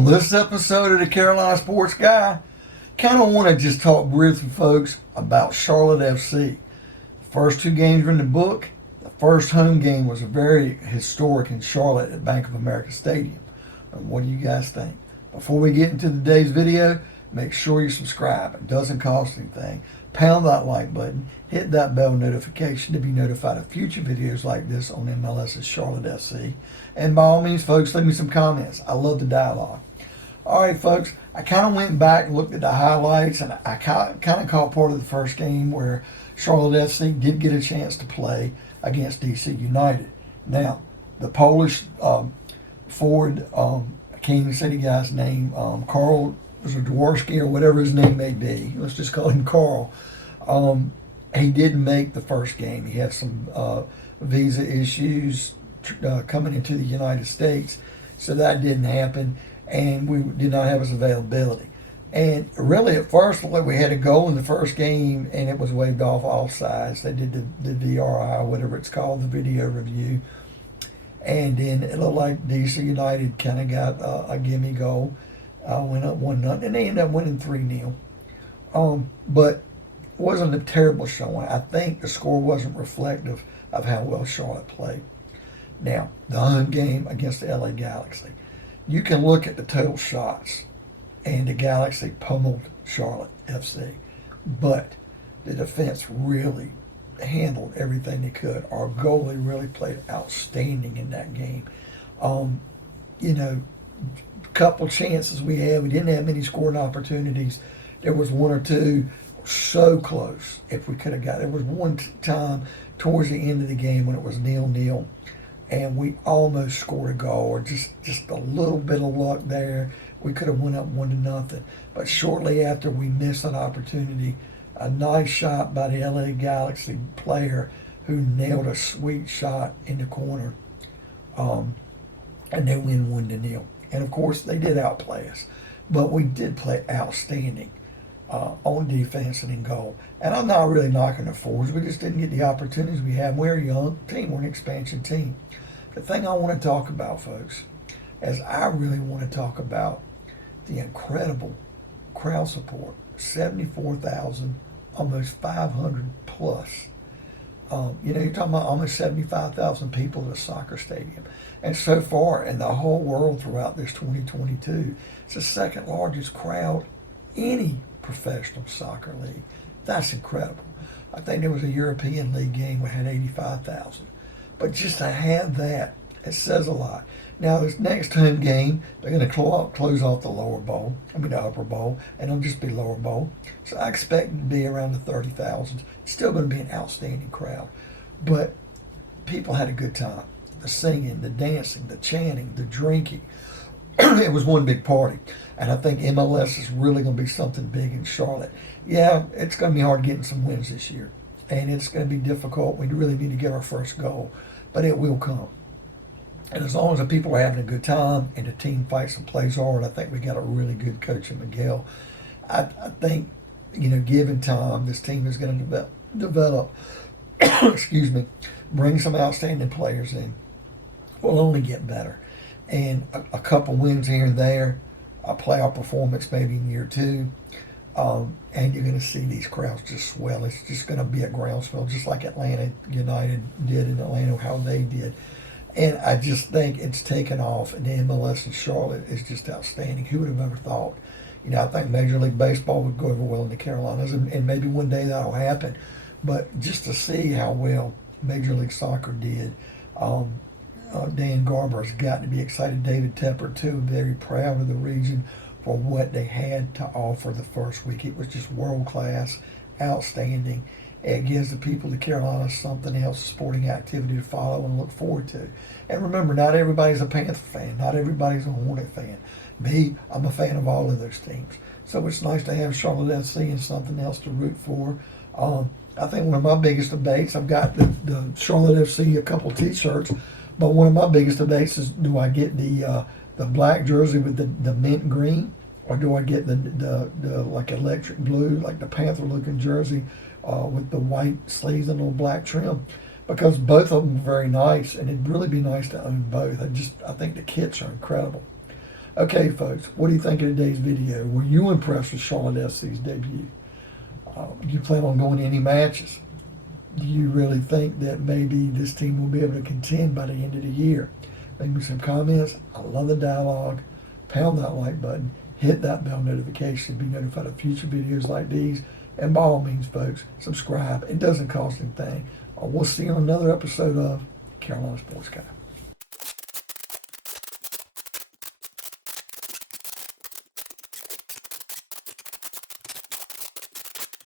On this episode of the Carolina Sports Guy, kind of want to just talk with folks about Charlotte FC. The first two games are in the book. The first home game was a very historic in Charlotte at Bank of America Stadium. And what do you guys think? Before we get into today's video, make sure you subscribe. It doesn't cost anything. Pound that like button. Hit that bell notification to be notified of future videos like this on MLS's Charlotte FC. And by all means, folks, leave me some comments. I love the dialogue. All right, folks, I kind of went back and looked at the highlights, and I kind of caught part of the first game where Charlotte FC did get a chance to play against DC United. Now, the Polish forward, I can't even say the guy's name, Karl Zagorski or whatever his name may be. Let's just call him Karl. He didn't make the first game. He had some visa issues coming into the United States, so that didn't happen, and we did not have his availability. And really, at first, we had a goal in the first game, and it was waved off all sides. They did the VRI, whatever it's called, the video review. And then it looked like DC United kind of got a gimme goal, went up 1-0, and they ended up winning 3-0. But it wasn't a terrible showing. I think the score wasn't reflective of how well Charlotte played. Now, the home game against the LA Galaxy. You can look at the total shots, and the Galaxy pummeled Charlotte FC. But the defense really handled everything they could. Our goalie really played outstanding in that game. Couple chances we had. We didn't have many scoring opportunities. There was one or two so close if we could have got. There was one time towards the end of the game when it was 0-0, and we almost scored a goal, or just a little bit of luck there. We could have went up 1-0. But shortly after, we missed an opportunity. A nice shot by the LA Galaxy player who nailed a sweet shot in the corner, and they win 1-0. And of course, they did outplay us, but we did play outstanding on defense and in goal. And I'm not really knocking the forwards. We just didn't get the opportunities we had. We're a young team. We're an expansion team. The thing I want to talk about, folks, is I really want to talk about the incredible crowd support. 74,000, almost 500 plus. You're talking about almost 75,000 people at a soccer stadium. And so far in the whole world throughout this 2022, it's the second largest crowd any professional soccer league. That's incredible. I think there was a European League game that had 85,000. But just to have that, it says a lot. Now, this next home game, they're going to close off the the upper bowl, and it'll just be lower bowl. So I expect it to be around the 30,000. It's still going to be an outstanding crowd. But people had a good time. The singing, the dancing, the chanting, the drinking. It was one big party. And I think MLS is really going to be something big in Charlotte. Yeah, it's going to be hard getting some wins this year. And it's going to be difficult. We really need to get our first goal. But it will come. And as long as the people are having a good time and the team fights and plays hard, I think we got a really good coach in Miguel. I think, given time, this team is going to develop, excuse me, bring some outstanding players in. We'll only get better. And a couple wins here and there, a playoff performance maybe in year two, and you're going to see these crowds just swell. It's just going to be a groundswell, just like Atlanta United did in Atlanta, how they did. And I just think it's taken off, and the MLS in Charlotte is just outstanding. Who would have ever thought? I think Major League Baseball would go over well in the Carolinas, and maybe one day that'll happen. But just to see how well Major League Soccer did, Dan Garber has got to be excited. David Tepper, too, very proud of the region for what they had to offer the first week. It was just world-class, outstanding. It gives the people of the Carolinas something else, sporting activity to follow and look forward to. And remember, not everybody's a Panther fan. Not everybody's a Hornet fan. Me, I'm a fan of all of those teams. So it's nice to have Charlotte FC and something else to root for. I think one of my biggest debates, I've got the Charlotte FC, a couple T-shirts, but one of my biggest debates is, do I get the black jersey with the mint green, or do I get the like electric blue, like the Panther-looking jersey with the white sleeves and a little black trim? Because both of them are very nice, and it'd really be nice to own both. I think the kits are incredible. Okay, folks, what do you think of today's video? Were you impressed with Charlotte SC's debut? Do you plan on going to any matches? Do you really think that maybe this team will be able to contend by the end of the year? Leave me some comments. I love the dialogue. Pound that like button. Hit that bell notification to be notified of future videos like these. And by all means, folks, subscribe. It doesn't cost anything. We'll see you on another episode of Carolina Sports Guy.